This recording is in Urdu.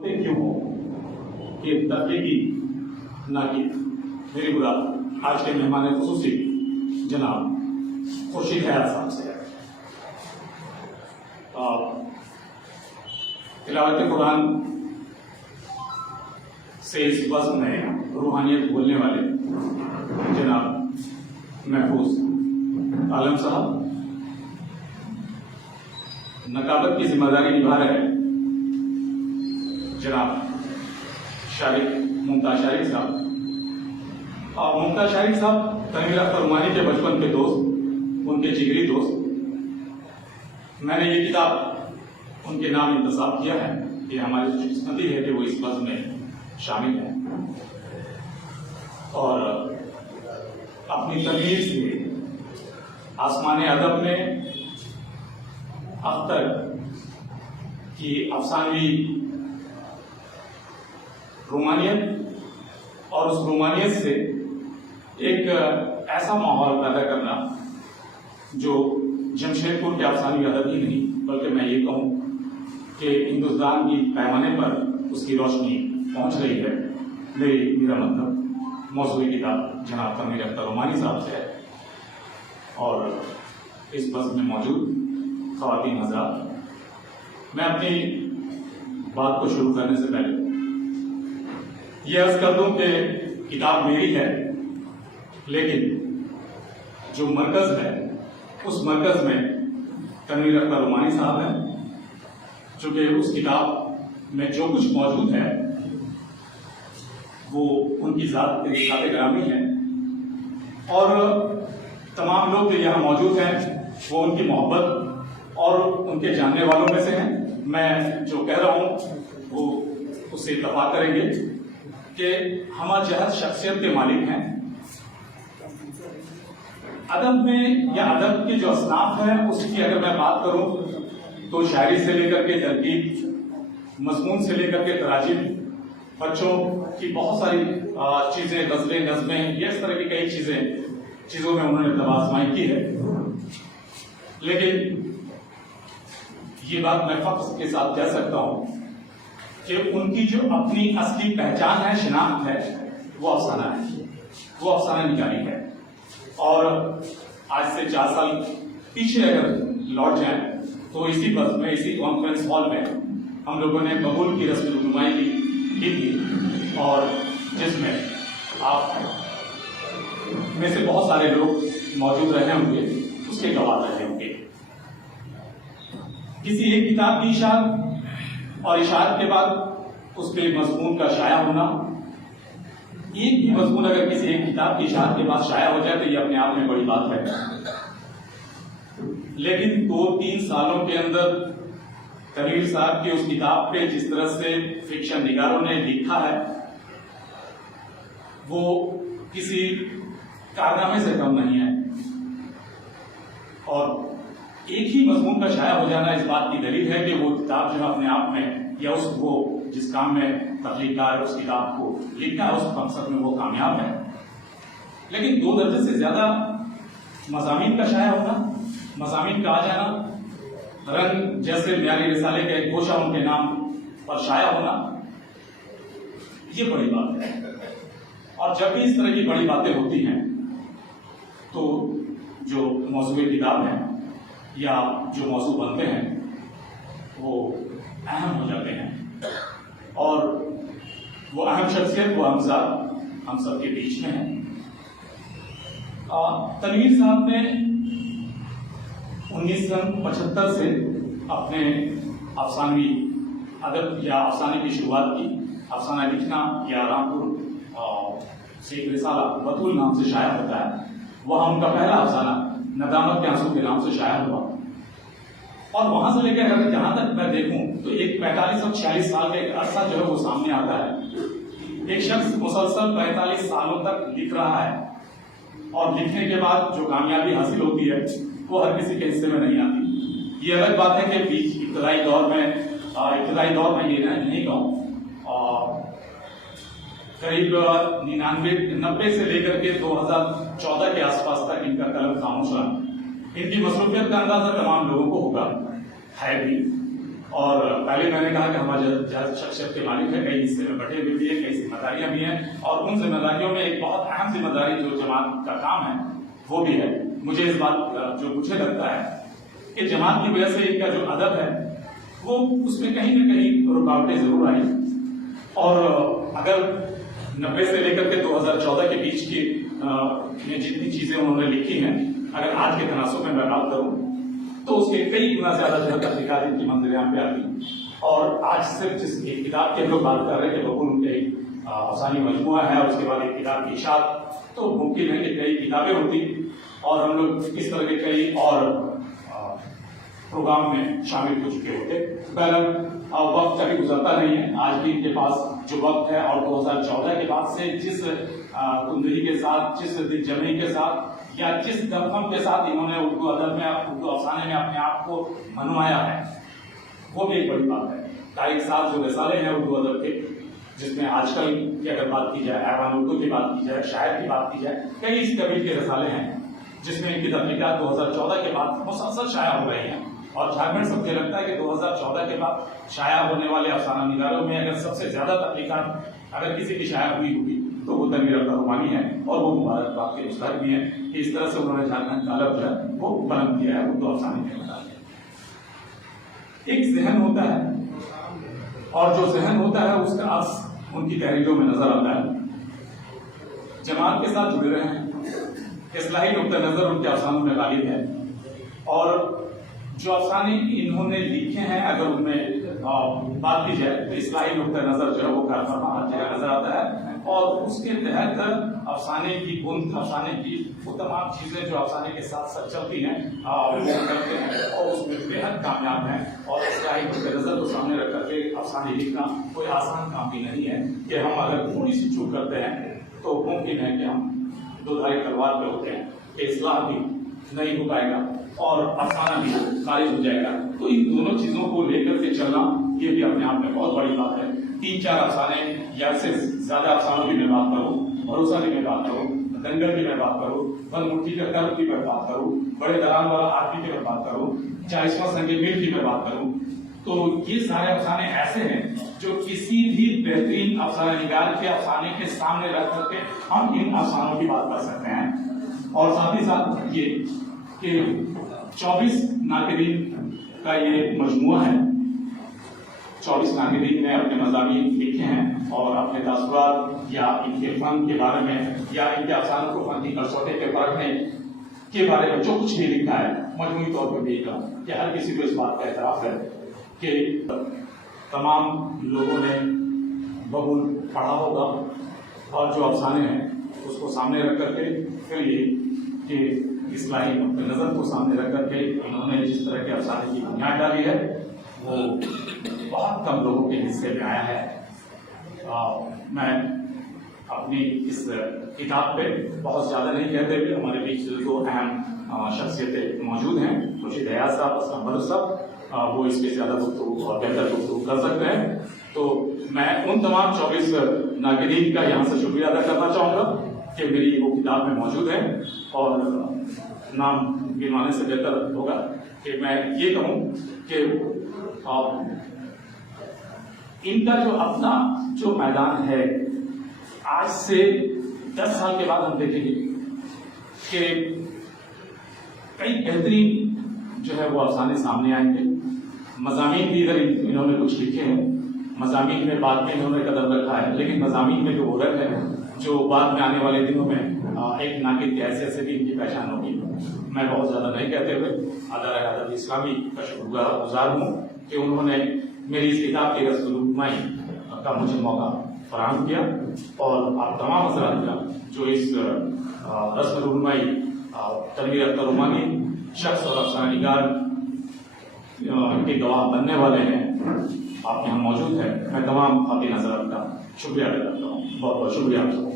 کیوں ہو کہ تبلیغی ناقد میری مراد آج کے مہمان خصوصی جناب خورشید خیال صاحب سے تلاوت قرآن سے اس وزن میں روحانیت بولنے والے جناب محفوظ عالم صاحب نقابت کی ذمہ داری نبھا رہے ہیں جناب شارق ممتاز شارق صاحب. ممتاز شارق صاحح تنویر اختر عمانی کے بچپن کے دوست، ان کے جگری دوست. میں نے یہ کتاب ان کے نام انتخاب کیا ہے. یہ ہماری خوش قسمتی ہے کہ وہ اس بزم میں شامل ہیں اور اپنی تمیز سے آسمان ادب میں اختر کی افسانوی رومانیت اور اس رومانیت سے ایک ایسا ماحول پیدا کرنا جو جمشید پور کے افسانوی ادب ہی نہیں بلکہ میں یہ کہوں کہ ہندوستان کی پیمانے پر اس کی روشنی پہنچ رہی ہے. میرا مطلب موضوعی کتاب جناب تنویر اختر عمانی صاحب سے ہے اور اس بزم میں موجود خواتین حضرات، میں اپنی بات کو شروع کرنے سے پہلے یہ عرض کر دوں کہ کتاب میری ہے لیکن جو مرکز ہے اس مرکز میں تنویر اختر عمانی صاحب ہیں، چونکہ اس کتاب میں جو کچھ موجود ہے وہ ان کی ذات گرامی ہے اور تمام لوگ جو یہاں موجود ہیں وہ ان کی محبت اور ان کے جاننے والوں میں سے ہیں. میں جو کہہ رہا ہوں وہ اس سے اتفاق کریں گے کہ ہم جہت شخصیت کے مالک ہیں. ادب میں یا ادب کے جو اصناف ہیں اس کی اگر میں بات کروں تو شاعری سے لے کر کے ترکیب، مضمون سے لے کر کے تراجم، بچوں کی بہت ساری چیزیں، غزلیں، نظمیں، یہ اس طرح کی کئی چیزوں میں انہوں نے آزمائی کی ہے. لیکن یہ بات میں فخر کے ساتھ کہہ سکتا ہوں کہ ان کی جو اپنی اصلی پہچان ہے، شناخت ہے، وہ افسانہ ہے، وہ افسانہ نگاری ہے. اور آج سے 4 سال پیچھے اگر لوٹ جائیں تو اسی بس میں، اسی کانفرنس ہال میں ہم لوگوں نے ببول کی رسم رونمائی کی تھی اور جس میں آپ میں سے بہت سارے لوگ موجود رہے ہوں گے، اس کے گواہ رہے ہوں گے. کسی ایک کتاب کی اشاعت اور اشاعت کے بعد اس پہ مضمون کا شائع ہونا، ایک بھی مضمون اگر کسی ایک کتاب کی اشاعت کے بعد شائع ہو جائے تو یہ اپنے آپ میں بڑی بات ہے. لیکن 2-3 سالوں کے اندر تنویر صاحب کی اس کتاب پہ جس طرح سے فکشن نگاروں نے لکھا ہے وہ کسی کارنامے سے کم نہیں ہے. اور ایک ہی مضمون کا شائع ہو جانا اس بات کی دلیل ہے کہ وہ کتاب جو ہے اپنے آپ میں یا وہ جس کام میں تخلیق کار اس کتاب کو لکھا ہے اس مقصد میں وہ کامیاب ہے. لیکن 2 درجے سے زیادہ مضامین کا شائع ہونا، مضامین کا آ جانا، رنگ جیسے معیاری رسالے کا ایک گوشہ ان کے نام پر شائع ہونا، یہ بڑی بات ہے. اور جب بھی اس طرح کی بڑی باتیں ہوتی ہیں تو جو موضوعی کتاب ہیں یا جو موضوع بنتے ہیں وہ اہم ہو جاتے ہیں اور وہ اہم شخصیت، وہ ہمزاد ہم سب کے بیچ میں ہے. تنویر صاحب نے 1975 سے اپنے افسانوی ادب یا افسانے کی شروعات کی. افسانہ لکھنا یا رامپور سے ایک رسالہ بطول نام سے شائع ہوتا ہے، وہ ان کا پہلا افسانہ ندامت کے آنسو کے نام سے شائع ہوا. اور وہاں سے لے کے اگر جہاں تک میں دیکھوں تو ایک 45 اور 46 سال کا ایک عرصہ جو ہے وہ سامنے آتا ہے. ایک شخص مسلسل 45 سالوں تک لکھ رہا ہے اور لکھنے کے بعد جو کامیابی حاصل ہوتی ہے وہ ہر کسی کے حصے میں نہیں آتی. یہ الگ بات ہے کہ ابتدائی دور میں یہ نہیں کہوں، قریب 99 سے لے کر کے 2014 کے آس پاس تک ان کا قلم خاموش رہا. ان کی مصروفیت کا اندازہ تمام لوگوں کو ہوگا، ہے بھی. اور پہلے میں نے کہا کہ ہمارا شخصیت کے مالک ہے، کئی حصے میں بٹے ہوئے بھی ہیں، کئی ذمہ داریاں بھی ہیں، اور ان ذمہ داریوں میں ایک بہت اہم ذمہ داری جو جماعت کا کام ہے وہ بھی ہے۔ مجھے اس بات جو مجھے لگتا ہے کہ جماعت کی وجہ سے ان کا جو ادب ہے وہ اس میں کہیں نہ کہیں رکاوٹیں ضرور آئی، اور اگر 90 سے لے کر کے 2014 کے بیچ کی جتنی چیزیں انہوں نے لکھی ہیں، اگر آج کے تناسب میں بات کروں تو اس کے کئی گنا زیادہ جو ہے تحقیقات ان کی منظر پہ آتی، اور آج صرف جس کتاب کی ہم لوگ بات کر رہے ہیں کہ بقول ان کے افسانوی مجموعہ ہے اور اس کے بعد ایک کتاب کی اشاعت، تو ممکن ہے کہ کئی کتابیں ہوتی اور ہم لوگ اس طرح کے کئی اور پروگرام میں شامل ہو چکے ہوتے۔ بہرحال وقت کبھی گزرتا نہیں ہے، آج بھی ان کے پاس جو وقت ہے اور 2014 کے بعد سے جس کندری کے ساتھ، جس دل جمعی کے ساتھ یا جس دمخم کے ساتھ انہوں نے اردو ادب میں، اردو افسانے میں اپنے آپ کو منوایا ہے، وہ بھی ایک بڑی بات ہے۔ تاریخ ساز جو رسالے ہیں اردو ادب کے، جس میں آج کل کی اگر بات کی جائے، ایوان اردو کی بات کی جائے، شاعر کی بات کی جائے، کئی اس قبیل کے رسالے ہیں جس میں ان کی تحقیقات 2014 کے بعد مسلسل شائع ہو رہی ہیں، اور جھارکھنڈ سے مجھے لگتا ہے کہ 2014 کے بعد شائع ہونے والے افسانہ نگاروں میں اگر سب سے زیادہ تحقیقات اگر کسی کی شائع ہوئی ہوگی تو وہ تنویر اختر رومانی ہے، اور وہ مبارکباد کے مستحق بھی ہیں کہ اس طرح سے انہوں نے جھارکھنڈ کا علم جو ہے وہ بلند کیا ہے اردو افسانے کے مطابق۔ ایک ذہن ہوتا ہے، اور جو ذہن ہوتا ہے اس کا عکس ان کی تحریروں میں نظر آتا ہے۔ جماعت کے ساتھ جڑے رہے ہیں، اصلاحی نقطہ نظر ان کے افسانوں میں غالب ہے، اور جو افسانے انہوں نے لکھے ہیں اگر ان میں بات کی جائے تو اصلاحی نقطہ نظر جو ہے وہ کارفرما ہر جگہ نظر آتا ہے، اور اس کے تحت افسانے کی بنت، افسانے کی وہ تمام چیزیں جو افسانے کے ساتھ ساتھ چلتی ہیں وہ کرتے ہیں، اور اس میں بے حد کامیاب ہیں۔ اور اصلاحی نقطہ نظر کو سامنے رکھ کر کے افسانے لکھنا کوئی آسان کام بھی نہیں ہے کہ ہم اگر تھوڑی سی چوک کرتے ہیں تو ممکن ہے کہ ہم دو دھاری تلوار پہ ہوتے ہیں کہ اصلاح بھی نہیں ہو پائے گا اور افسانہ بھی خارج ہو جائے گا۔ تو ان دونوں چیزوں کو لے کر کے چلنا یہ بھی اپنے آپ میں بہت بڑی بات ہے۔ 3-4 افسانے یا سے زیادہ افسانوں کی میں بات کروں، بھروسہ کی میں بات کروں، دنگل کی میں بات کروں، بند مٹھی کے قلب کی میں بات کروں، بڑے دران والا آدمی کی میں بات کروں، 40واں سنگ میل کی میں بات کروں، تو یہ سارے افسانے ایسے ہیں جو کسی بھی بہترین افسانہ نگار کے افسانے کے سامنے رکھ کر کے ہم ان افسانوں کی بات کر سکتے ہیں۔ اور ساتھ ہی ساتھ یہ کہ 24 ناقدین کا یہ مجموعہ ہے، 24 ناقدین نے اپنے مضامین لکھے ہیں اور اپنے تاثرات یا ان کے فن کے بارے میں یا ان کے افسانوں کو فن کی کسوٹی کے پرکھنے کے بارے میں جو کچھ بھی لکھا ہے، مجموعی طور پر بھی کہ ہر کسی کو اس بات کا اعتراف ہے کہ تمام لوگوں نے بغول پڑھا ہوگا، اور جو افسانے ہیں اس کو سامنے رکھ کر کے پھر یہ کہ اصلاحی نقطہ نظر کو سامنے رکھ کر کے انہوں نے جس طرح کے افسانے کی بنیاد ڈالی ہے وہ بہت کم لوگوں کے حصے میں آیا ہے۔ میں اپنی اس کتاب پہ بہت زیادہ نہیں کہتے ہوئے، ہمارے بیچ دو اہم شخصیتیں موجود ہیں، خورشید حیات صاحب، اسلم بدر صاحب، وہ اس پہ زیادہ گفتگو اور بہتر گفتگو کر سکتے ہیں۔ تو میں ان تمام 24 ناقدین کا یہاں سے شکریہ ادا کرنا چاہوں گا کہ میری وہ کتاب میں موجود ہے، اور نام گنوانے سے بہتر ہوگا کہ میں یہ کہوں کہ ان کا جو اپنا جو میدان ہے، آج سے 10 سال کے بعد ہم دیکھیں گے کہ کئی بہترین جو ہے وہ افسانے سامنے آئیں گے۔ مضامین بھی ادھر انہوں نے کچھ لکھے ہیں، مضامین میں بعد میں انہوں نے قدم رکھا ہے، لیکن مضامین میں جو غرض ہے جو بعد میں آنے والے دنوں میں ایک ناقد کی حیثیت سے بھی ان کی پہچان ہوگی۔ میں بہت زیادہ نہیں کہتے ہوئے ادارہ ادب اسلامی کا شکر گزار ہوں کہ انہوں نے میری اس کتاب کی رسم رونمائی کا مجھے موقع فراہم کیا، اور آپ تمام حضرات کا جو اس رسم رونمائی تنویر اختر رومانی شخص اور افسانہ نگار کے گواہ بننے والے ہیں، آپ یہاں موجود ہیں، میں تمام خواتین حضرات کا شکریہ ادا کرتا ہوں۔ بہت بہت شکریہ آپ سب کو۔